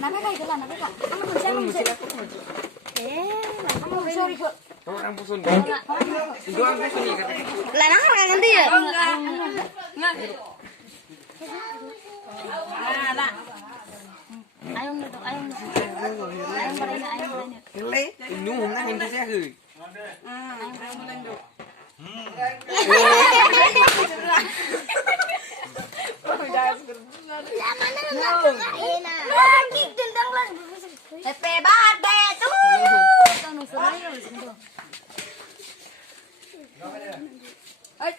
Anaknya kayak gitu, anaknya kak. Kamu bisa. Kamu sorry kok. Kamu orang pusun. Itu orang pusun nih katanya. Lah nang nanti ya? Enggak. Nah. Ayong nito, ayong marina. Lê, nhung hôm nay mình sẽ gửi. Ayong malendo. Happy birthday to you. Ay,